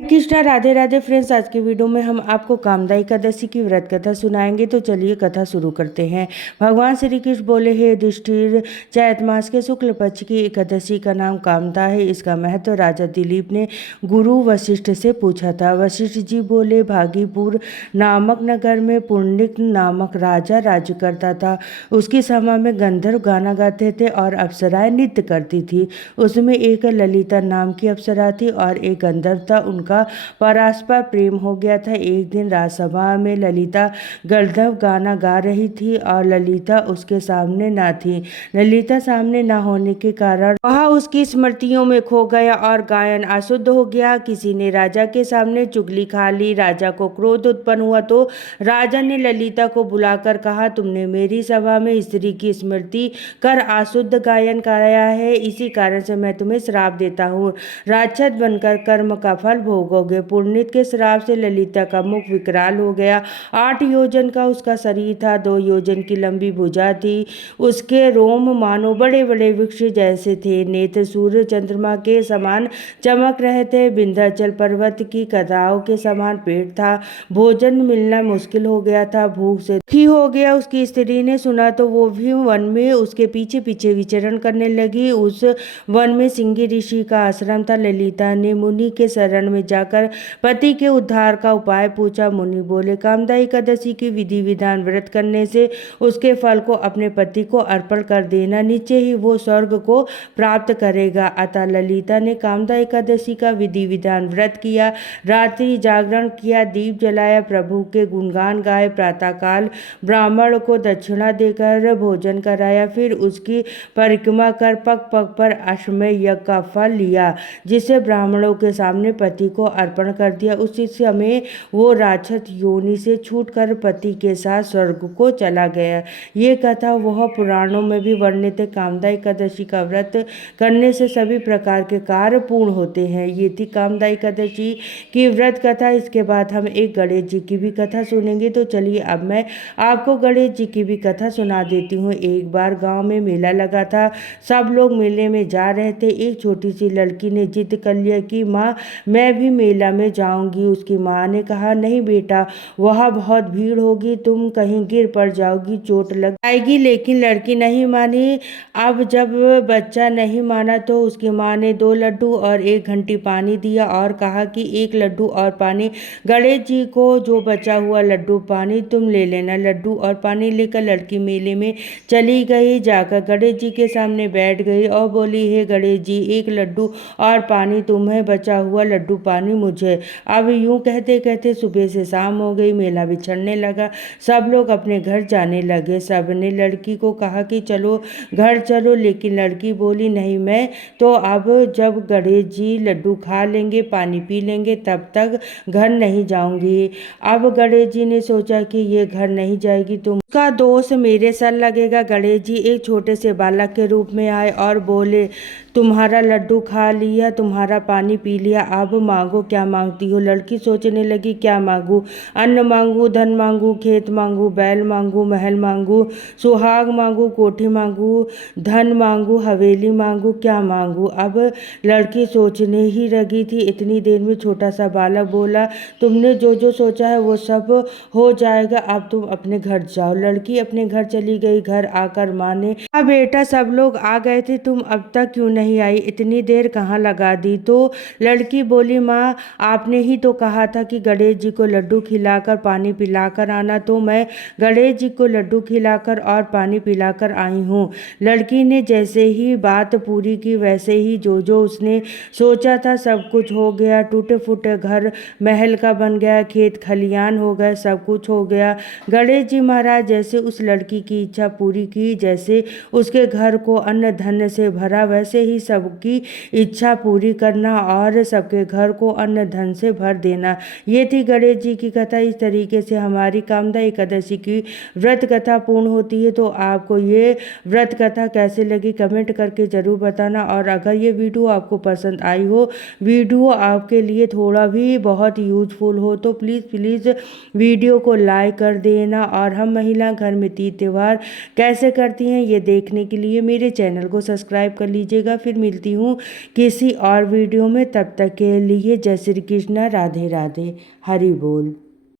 Krishna Radhe Radhe friends. आज की video में हम आपको कामदा एकादशी की व्रत कथा सुनाएंगे। तो चलिए कथा शुरू करते हैं। भगवान श्री कृष्ण बोले, हे युधिष्ठिर, चैत मास के शुक्ल पक्ष की एकादशी का नाम कामदा है। इसका महत्व राजा दिलीप ने गुरु वशिष्ठ से पूछा था। वशिष्ठ जी बोले, भागीपुर नामक नगर में पुंडलिक नामक राजा राज्य करता था। उसकी सभा में गंधर्व गाना गाते थे और अप्सराएं नृत्य करती थी। उसमें एक ललिता नाम की अप्सरा थी और एक गंधर्व था। उनका परस्पर प्रेम हो गया था। एक दिन राजसभा में ललिता गंधर्व गाना गा रही थी और ललिता उसके सामने न थी। ललिता सामने न होने के कारण वह उसकी स्मृतियों में खो गया और गायन अशुद्ध हो गया। किसी ने राजा के सामने चुगली खा ली। राजा को क्रोध उत्पन्न हुआ तो राजा ने ललिता को बुलाकर कहा, तुमने मेरी सभा में स्त्री की स्मृति कर अशुद्ध गायन कराया है, इसी कारण से मैं तुम्हें श्राप देता हूँ। राक्षस बनकर कर्म का फल भोगोगे। पुंडलिक के श्राप से ललिता का मुख विकराल हो गया। 8 योजन का उसका शरीर था, 2 योजन की लंबी भुजा थी। उसके रोम मानो बड़े बड़े वृक्ष जैसे थे। नेत्र सूर्य चंद्रमा के समान चमक रहे थे। विंध्याचल पर्वत की कताओं के समान पेट था। भोजन मिलना मुश्किल हो गया था। भूख से दुखी हो गया। उसकी स्त्री ने सुना तो वो भी वन में उसके पीछे पीछे विचरण करने लगी। उस वन में सिंगी ऋषि का आश्रम था। ललिता ने मुनि के शरण में जाकर पति के उद्धार का उपाय पूछा। मुनि बोले, कामदा एकादशी की विधि विधान व्रत करने से उसके फल को अपने पति को अर्पण कर देना, नीचे ही वो स्वर्ग को प्राप्त करेगा। अतः ललिता ने कामदा एकादशी का विधि विधान व्रत किया, रात्रि जागरण किया, दीप जलाया, प्रभु के गुणगान गाए, प्रातःकाल ब्राह्मण को दक्षिणा देकर भोजन कराया, फिर उसकी परिक्रमा कर पग पग पर अश्वमेध यज्ञ का फल लिया, जिसे ब्राह्मणों के सामने पति को अर्पण कर दिया। उसी समय वो राक्षस योनि से छूटकर पति के साथ स्वर्ग को चला गया। ये कथा वह पुराणों में भी वर्णित है। कामदा एकादशी का व्रत करने से सभी प्रकार के कार्य पूर्ण होते हैं। ये थी कामदा एकादशी की व्रत कथा। इसके बाद हम एक गणेश जी की भी कथा सुनेंगे। तो चलिए अब मैं आपको गणेश जी की भी कथा सुना देती हूँ। एक बार गांव में मेला लगा था। सब लोग मेले में जा रहे थे। एक छोटी सी लड़की ने जिद कर लिया कि माँ, मैं भी मेला में जाऊंगी। उसकी माँ ने कहा, नहीं बेटा, वहाँ बहुत भीड़ होगी, तुम कहीं गिर पड़ जाओगी, चोट लग जाएगी। लेकिन लड़की नहीं मानी। अब जब बच्चा नहीं माना तो उसकी माँ ने 2 लड्डू और 1 घंटी पानी दिया और कहा कि 1 लड्डू और पानी गणेश जी को, जो बचा हुआ लड्डू पानी तुम ले लेना। लड्डू और पानी लेकर लड़की मेले में चली गई। जाकर गणेश जी के सामने बैठ गई और बोली, हे गणेश जी, 1 लड्डू और पानी तुम्हें, बचा हुआ लड्डू पानी मुझे। अब यूं कहते कहते सुबह से शाम हो गई। मेला बिछड़ने लगा। सब लोग अपने घर जाने लगे। सब ने लड़की को कहा कि चलो घर चलो, लेकिन लड़की बोली, नहीं, मैं तो अब जब गणेश जी लड्डू खा लेंगे, पानी पी लेंगे, तब तक घर नहीं जाऊंगी। अब गणेश जी ने सोचा कि ये घर नहीं जाएगी तो उसका दोष मेरे सर लगेगा। गणेश जी एक छोटे से बालक के रूप में आए और बोले, तुम्हारा लड्डू खा लिया, तुम्हारा पानी पी लिया, अब मांगो, क्या मांगती हो। लड़की सोचने लगी, क्या मांगू? अन्न मांगू, धन मांगू, खेत मांगू, बैल मांगू, महल मांगू, सुहाग मांगू, कोठी मांगू, धन मांगू, हवेली मांगू, क्या मांगू। अब लड़की सोचने ही लगी थी। इतनी देर में छोटा सा बालक बोला, तुमने जो जो सोचा है वो सब हो जाएगा, अब तुम अपने घर जाओ। लड़की अपने घर चली गई। घर आकर माँ ने कहा, बेटा, सब लोग आ गए थे, तुम अब तक क्यों नहीं आई, इतनी देर कहाँ लगा दी। तो लड़की बोली, माँ, आपने ही तो कहा था कि गणेश जी को लड्डू खिलाकर पानी पिलाकर आना, तो मैं गणेश जी को लड्डू खिलाकर और पानी पिलाकर आई हूँ। लड़की ने जैसे ही बात पूरी की, वैसे ही जो जो उसने सोचा था सब कुछ हो गया। टूटे फूटे घर महल का बन गया, खेत खलियान हो गए, सब कुछ हो गया। गणेश जी महाराज जैसे उस लड़की की इच्छा पूरी की, जैसे उसके घर को अन्न धन से भरा, वैसे ही सबकी इच्छा पूरी करना और सबके घर को अन्न धन से भर देना। ये थी गणेश जी की कथा। इस तरीके से हमारी कामदा एकादशी की व्रत कथा पूर्ण होती है। तो आपको ये व्रत कथा कैसे लगी कमेंट करके ज़रूर बताना। और अगर ये वीडियो आपको पसंद आई हो, वीडियो आपके लिए थोड़ा भी बहुत यूजफुल हो, तो प्लीज़ वीडियो को लाइक कर देना। और हम महिला घर में तीज त्यौहार कैसे करती हैं ये देखने के लिए मेरे चैनल को सब्सक्राइब कर लीजिएगा। फिर मिलती हूँ किसी और वीडियो में। तब तक के लिए जय श्री कृष्ण, राधे राधे, हरि बोल।